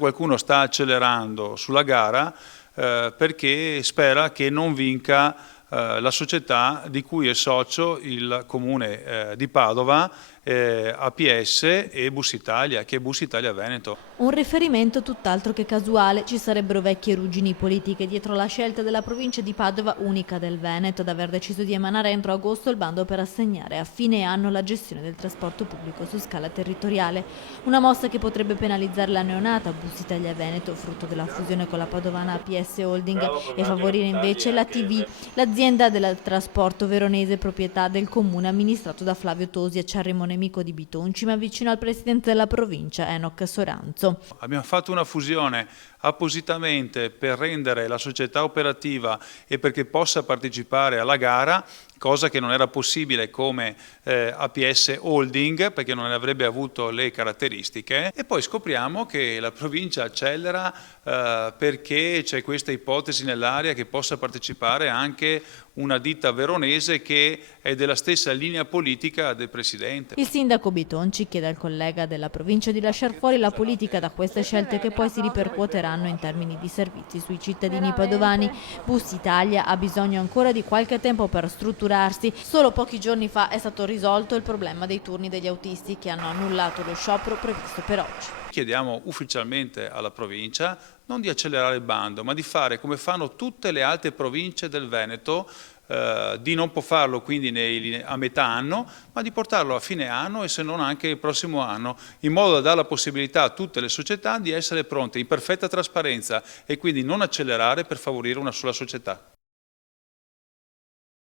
Qualcuno sta accelerando sulla gara perché spera che non vinca la società di cui è socio il comune di Padova, APS e Bus Italia, che è Bus Italia Veneto. Un riferimento tutt'altro che casuale. Ci sarebbero vecchie ruggini politiche dietro la scelta della provincia di Padova, unica del Veneto, ad aver deciso di emanare entro agosto il bando per assegnare a fine anno la gestione del trasporto pubblico su scala territoriale. Una mossa che potrebbe penalizzare la neonata Bus Italia Veneto, frutto della fusione con la padovana APS Holding, e favorire invece la TV, l'azienda del trasporto veronese proprietà del comune amministrato da Flavio Tosi, acerrimo nemico di Bitonci, ma vicino al presidente della provincia, Enoch Soranzo. Abbiamo fatto una fusione appositamente per rendere la società operativa e perché possa partecipare alla gara, cosa che non era possibile come APS Holding, perché non avrebbe avuto le caratteristiche, e poi scopriamo che la provincia accelera perché c'è questa ipotesi nell'aria che possa partecipare anche una ditta veronese che è della stessa linea politica del Presidente. Il sindaco Bitonci chiede al collega della provincia di lasciar fuori la politica da queste scelte che poi si ripercuoteranno in termini di servizi sui cittadini padovani. Bus Italia ha bisogno ancora di qualche tempo per strutturarsi. Solo pochi giorni fa è stato risolto il problema dei turni degli autisti che hanno annullato lo sciopero previsto per oggi. Chiediamo ufficialmente alla provincia non di accelerare il bando, ma di fare come fanno tutte le altre province del Veneto, di non può farlo quindi a metà anno, ma di portarlo a fine anno e se non anche il prossimo anno, in modo da dare la possibilità a tutte le società di essere pronte in perfetta trasparenza e quindi non accelerare per favorire una sola società.